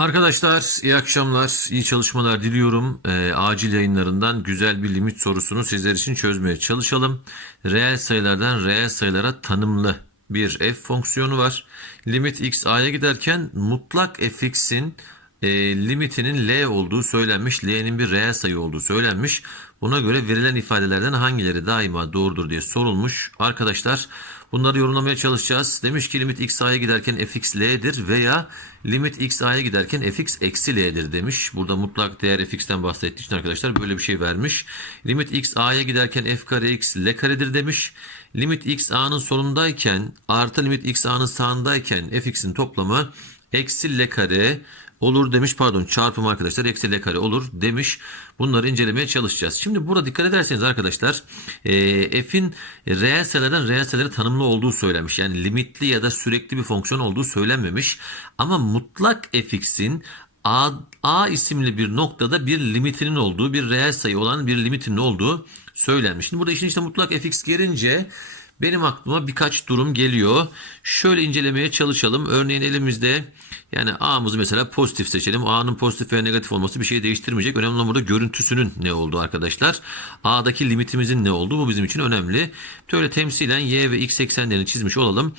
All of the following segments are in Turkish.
Arkadaşlar iyi akşamlar, iyi çalışmalar diliyorum. Ee, acil yayınlarından güzel bir limit sorusunu sizler için çözmeye çalışalım. Reel sayılardan reel sayılara tanımlı bir f fonksiyonu var. Limit x a'ya giderken mutlak fx'in e, limitinin l olduğu söylenmiş. L'nin bir reel sayı olduğu söylenmiş. Buna göre verilen ifadelerden hangileri daima doğrudur diye sorulmuş. Arkadaşlar bunları yorumlamaya çalışacağız. Demiş ki limit x a'ya giderken fx l'dir veya limit x a'ya giderken fx eksi l'dir demiş. Burada mutlak değer fx'ten bahsettiği için arkadaşlar böyle bir şey vermiş. Limit x a'ya giderken f kare x l karedir demiş. Limit x a'nın solundayken artı limit x a'nın sağındayken fx'in toplamı eksi l kare olur demiş pardon çarpım arkadaşlar eksi l kare olur demiş. Bunları incelemeye çalışacağız. Şimdi burada dikkat ederseniz arkadaşlar e, f'in reel sayılardan reel sayılara tanımlı olduğu söylenmiş. Yani limitli ya da sürekli bir fonksiyon olduğu söylenmemiş. Ama mutlak fx'in A, A isimli bir noktada bir limitinin olduğu, bir reel sayı olan bir limitinin olduğu söylenmiş. Şimdi burada işin işte mutlak fx gelince benim aklıma birkaç durum geliyor. Şöyle incelemeye çalışalım. Örneğin elimizde yani A'mızı mesela pozitif seçelim. A'nın pozitif veya negatif olması bir şey değiştirmeyecek. Önemli olan burada görüntüsünün ne olduğu arkadaşlar. A'daki limitimizin ne olduğu bu bizim için önemli. Böyle temsilen y ve x eksenlerini çizmiş olalım.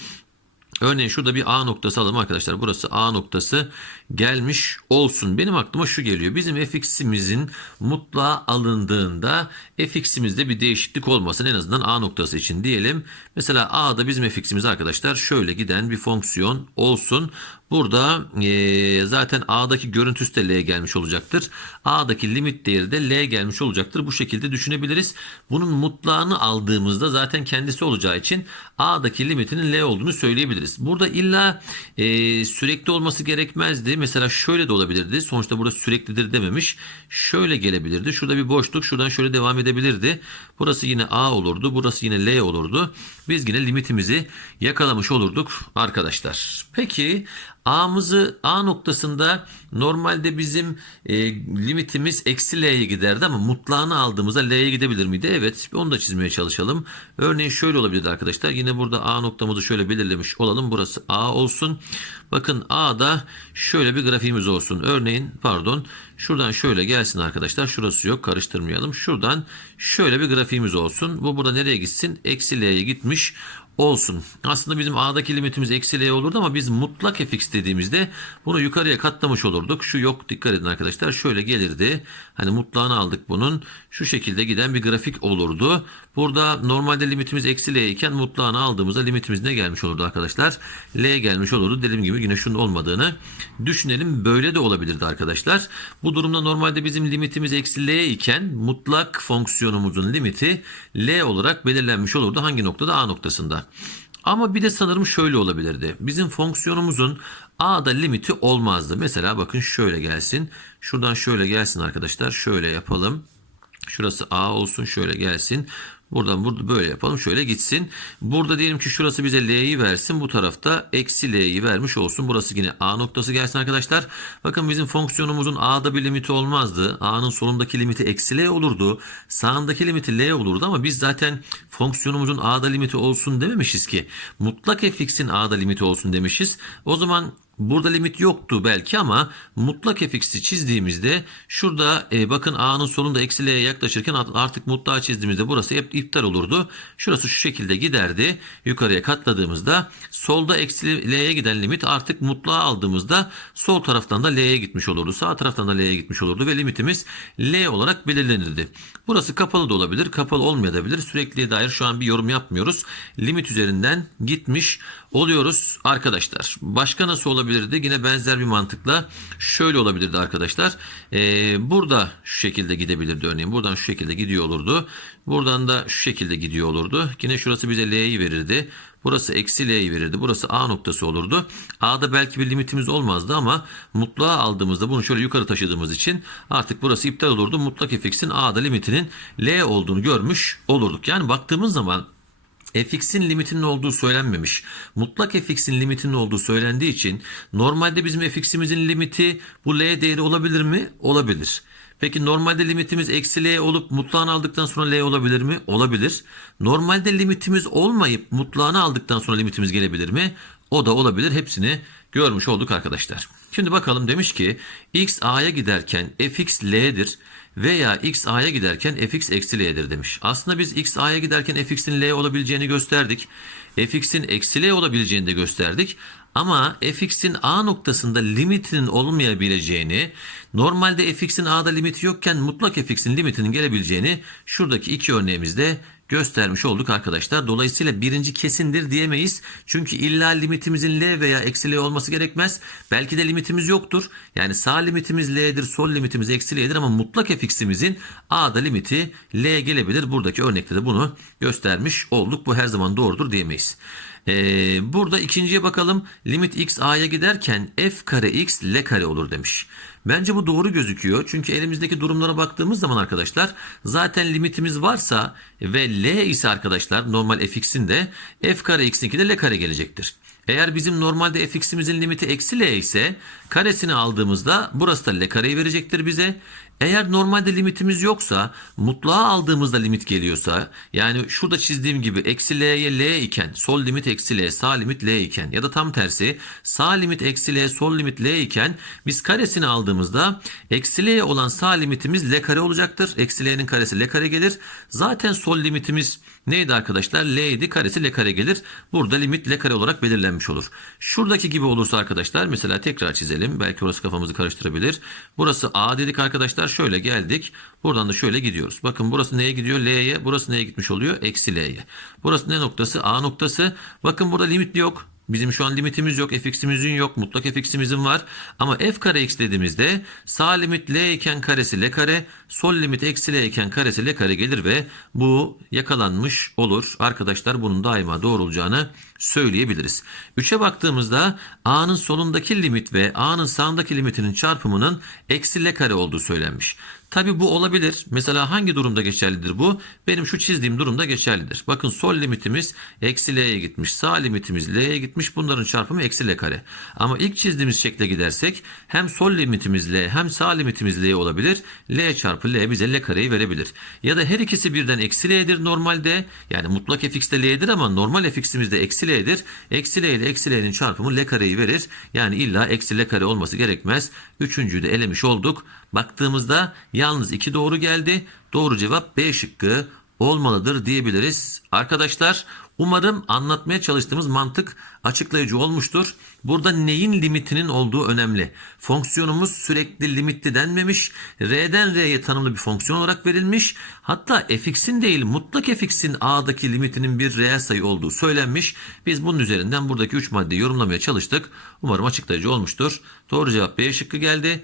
Örneğin şurada bir A noktası alalım arkadaşlar. Burası A noktası gelmiş olsun. Benim aklıma şu geliyor. Bizim fx'imizin mutlağa alındığında fx'imizde bir değişiklik olmasın. En azından A noktası için diyelim. Mesela A'da bizim fx'imiz arkadaşlar şöyle giden bir fonksiyon olsun. Burada e, zaten A'daki görüntüsü de L gelmiş olacaktır. A'daki limit değeri de L gelmiş olacaktır. Bu şekilde düşünebiliriz. Bunun mutlağını aldığımızda zaten kendisi olacağı için A'daki limitinin L olduğunu söyleyebiliriz. Burada illa e, sürekli olması gerekmezdi. Mesela şöyle de olabilirdi. Sonuçta burada süreklidir dememiş. Şöyle gelebilirdi. Şurada bir boşluk. Şuradan şöyle devam edebilirdi. Burası yine A olurdu. Burası yine L olurdu. Biz yine limitimizi yakalamış olurduk arkadaşlar. Peki A'mızı A noktasında normalde bizim e, limitimiz eksi L'ye giderdi ama mutlağını aldığımızda L'ye gidebilir miydi? Evet onu da çizmeye çalışalım. Örneğin şöyle olabilirdi arkadaşlar. Yine burada A noktamızı şöyle belirlemiş olalım. Burası A olsun. Bakın A'da şöyle bir grafiğimiz olsun. Örneğin pardon şuradan şöyle gelsin arkadaşlar. Şurası yok karıştırmayalım. Şuradan şöyle bir grafiğimiz olsun. Bu burada nereye gitsin? Eksi L'ye gitmiş olsun. Aslında bizim A'daki limitimiz eksi L olurdu ama biz mutlak fx dediğimizde bunu yukarıya katlamış olurduk. Şu yok dikkat edin arkadaşlar. Şöyle gelirdi. Hani mutlağını aldık bunun. Şu şekilde giden bir grafik olurdu. Burada normalde limitimiz eksi L iken mutlağını aldığımızda limitimiz ne gelmiş olurdu arkadaşlar? L gelmiş olurdu. Dediğim gibi yine şunun olmadığını düşünelim. Böyle de olabilirdi arkadaşlar. Bu durumda normalde bizim limitimiz eksi L iken mutlak fonksiyonumuzun limiti L olarak belirlenmiş olurdu. Hangi noktada? A noktasında. Ama bir de sanırım şöyle olabilirdi. Bizim fonksiyonumuzun A'da limiti olmazdı. Mesela bakın şöyle gelsin. Şuradan şöyle gelsin arkadaşlar. Şöyle yapalım. Şurası A olsun şöyle gelsin. Buradan burada böyle yapalım. Şöyle gitsin. Burada diyelim ki şurası bize L'yi versin. Bu tarafta eksi L'yi vermiş olsun. Burası yine A noktası gelsin arkadaşlar. Bakın bizim fonksiyonumuzun A'da bir limiti olmazdı. A'nın solundaki limiti eksi L olurdu. Sağındaki limiti L olurdu ama biz zaten fonksiyonumuzun A'da limiti olsun dememişiz ki. Mutlak fx'in A'da limiti olsun demişiz. O zaman Burada limit yoktu belki ama mutlak fx'i çizdiğimizde şurada e, bakın a'nın solunda eksi l'ye yaklaşırken artık mutlağı çizdiğimizde burası hep iptal olurdu. Şurası şu şekilde giderdi. Yukarıya katladığımızda solda eksi l'ye giden limit artık mutlağı aldığımızda sol taraftan da l'ye gitmiş olurdu. Sağ taraftan da l'ye gitmiş olurdu ve limitimiz l olarak belirlenirdi. Burası kapalı da olabilir, kapalı olmayabilir. Sürekliye dair şu an bir yorum yapmıyoruz. Limit üzerinden gitmiş oluyoruz arkadaşlar. Başka nasıl olabilirdi? Yine benzer bir mantıkla şöyle olabilirdi arkadaşlar. Ee, burada şu şekilde gidebilirdi örneğin. Buradan şu şekilde gidiyor olurdu. Buradan da şu şekilde gidiyor olurdu. Yine şurası bize L'yi verirdi. Burası eksi L'yi verirdi. Burası A noktası olurdu. A'da belki bir limitimiz olmazdı ama mutlağa aldığımızda bunu şöyle yukarı taşıdığımız için artık burası iptal olurdu. Mutlak fx'in A'da limitinin L olduğunu görmüş olurduk. Yani baktığımız zaman fx'in limitinin olduğu söylenmemiş. Mutlak fx'in limitinin olduğu söylendiği için normalde bizim fx'imizin limiti bu L değeri olabilir mi? Olabilir. Peki normalde limitimiz eksi L olup mutlağını aldıktan sonra L olabilir mi? Olabilir. Normalde limitimiz olmayıp mutlağını aldıktan sonra limitimiz gelebilir mi? O da olabilir. Hepsini görmüş olduk arkadaşlar. Şimdi bakalım demiş ki x a'ya giderken fx l'dir veya x a'ya giderken fx eksi l'dir demiş. Aslında biz x a'ya giderken fx'in l olabileceğini gösterdik. fx'in eksi l olabileceğini de gösterdik. Ama fx'in a noktasında limitinin olmayabileceğini, normalde fx'in a'da limiti yokken mutlak fx'in limitinin gelebileceğini şuradaki iki örneğimizde göstermiş olduk arkadaşlar. Dolayısıyla birinci kesindir diyemeyiz. Çünkü illa limitimizin L veya eksi L olması gerekmez. Belki de limitimiz yoktur. Yani sağ limitimiz L'dir, sol limitimiz eksi L'dir ama mutlak fx'imizin A'da limiti L gelebilir. Buradaki örnekte de bunu göstermiş olduk. Bu her zaman doğrudur diyemeyiz. Ee, burada ikinciye bakalım. Limit x a'ya giderken f kare x l kare olur demiş. Bence bu doğru gözüküyor. Çünkü elimizdeki durumlara baktığımız zaman arkadaşlar zaten limitimiz varsa ve l ise arkadaşlar normal fx'in de f kare x'inki de l kare gelecektir. Eğer bizim normalde fx'imizin limiti eksi l ise karesini aldığımızda burası da l kareyi verecektir bize. Eğer normalde limitimiz yoksa mutlağa aldığımızda limit geliyorsa yani şurada çizdiğim gibi eksi l'ye l iken sol limit eksi l sağ limit l iken ya da tam tersi sağ limit eksi l sol limit l iken biz karesini aldığımızda eksi l'ye olan sağ limitimiz l kare olacaktır. Eksi l'nin karesi l kare gelir. Zaten sol limitimiz neydi arkadaşlar? L idi karesi l kare gelir. Burada limit l kare olarak belirlenmiş olur. Şuradaki gibi olursa arkadaşlar mesela tekrar çizelim. Belki orası kafamızı karıştırabilir. Burası A dedik arkadaşlar. Şöyle geldik. Buradan da şöyle gidiyoruz. Bakın burası neye gidiyor? L'ye. Burası neye gitmiş oluyor? Eksi L'ye. Burası ne noktası? A noktası. Bakın burada limit yok. Bizim şu an limitimiz yok. fx'imizin yok. Mutlak fx'imizin var. Ama f kare x dediğimizde sağ limit l iken karesi l kare, sol limit eksi l iken karesi l kare gelir ve bu yakalanmış olur. Arkadaşlar bunun daima doğru olacağını söyleyebiliriz. 3'e baktığımızda a'nın solundaki limit ve a'nın sağındaki limitinin çarpımının eksi l kare olduğu söylenmiş. Tabi bu olabilir. Mesela hangi durumda geçerlidir bu? Benim şu çizdiğim durumda geçerlidir. Bakın sol limitimiz eksi l'ye gitmiş. Sağ limitimiz l'ye gitmiş. Bunların çarpımı eksi l kare. Ama ilk çizdiğimiz şekle gidersek hem sol limitimiz l hem sağ limitimiz l olabilir. l çarpı l bize l kareyi verebilir. Ya da her ikisi birden eksi l'dir normalde. Yani mutlak fx de l'dir ama normal fx'imiz de eksi l'dir. Eksi l ile eksi l'nin çarpımı l kareyi verir. Yani illa eksi l kare olması gerekmez. Üçüncüyü de elemiş olduk. Baktığımızda yalnız iki doğru geldi. Doğru cevap B şıkkı olmalıdır diyebiliriz. Arkadaşlar umarım anlatmaya çalıştığımız mantık açıklayıcı olmuştur. Burada neyin limitinin olduğu önemli. Fonksiyonumuz sürekli limitli denmemiş. R'den R'ye tanımlı bir fonksiyon olarak verilmiş. Hatta fx'in değil mutlak fx'in a'daki limitinin bir reel sayı olduğu söylenmiş. Biz bunun üzerinden buradaki 3 maddeyi yorumlamaya çalıştık. Umarım açıklayıcı olmuştur. Doğru cevap B şıkkı geldi.